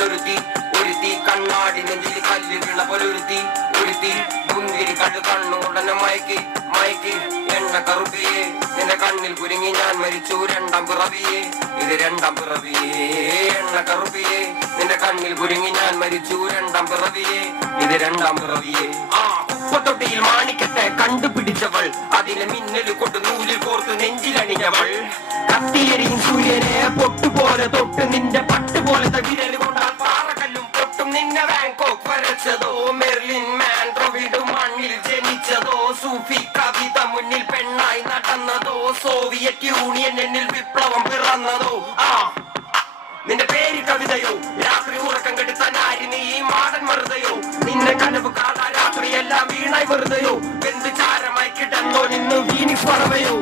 പോലൊരുത്തി ഒരുത്തി കണ്ണാടി നെഞ്ചിൽ കല്ല് വീണ പോലൊരുത്തി ഒരുത്തി മുന്തിരി കണ്ടു കണ്ണുടനെ മയക്കി മയക്കി. എണ്ണ കറുപ്പിയെ നിന്റെ കണ്ണിൽ കുരുങ്ങി ഞാൻ മരിച്ചു രണ്ടാം പിറവിയെ. ഇത് രണ്ടാം പിറവിയെ. എണ്ണ കറുപ്പിയെ നിന്റെ കണ്ണിൽ കുരുങ്ങി ഞാൻ മരിച്ചു രണ്ടാം പിറവിയെ. ഇത് രണ്ടാം പിറവിയെ. ആ കുപ്പത്തൊട്ടിയിൽ മാണിക്കട്ടെ കണ്ടുപിടിച്ചവൾ അതിനെ മിന്നൽ കൊണ്ട് നൂലിൽ കോർത്ത് നെഞ്ചിലണിഞ്ഞവൾ. കത്തിയെരിയും സൂര്യനെ പൊട്ടുപോലെ തൊട്ട് നിന്റെ പട്ടുപോലത്തെ വിരൽ പൊട്ടും നിന്നെ ബാങ്കോക്ക് വരച്ചതോ മെർലിൻ മാൻഡ്രോവിഡ് മണ്ണിൽ ജനിച്ചതോ സൂഫി കവിത മുന്നിൽ പെണ്ണായി നടന്നതോ സോവിയറ്റ് യൂണിയൻ എന്നിൽ വിപ്ലവം പിറന്നതോ. ആ നിന്റെ പേര് കവിതയോ രാത്രി ഉറക്കം കെടുത്ത നാരി നീ മാടൻ മറുതയോ നിന്റെ കനവ് കാണാ രാത്രി എല്ലാം വീണായി വെറുതെയോ എന്ത് ചാരമായി കിടന്നോ നിന്ന് വീണി പറവയോ.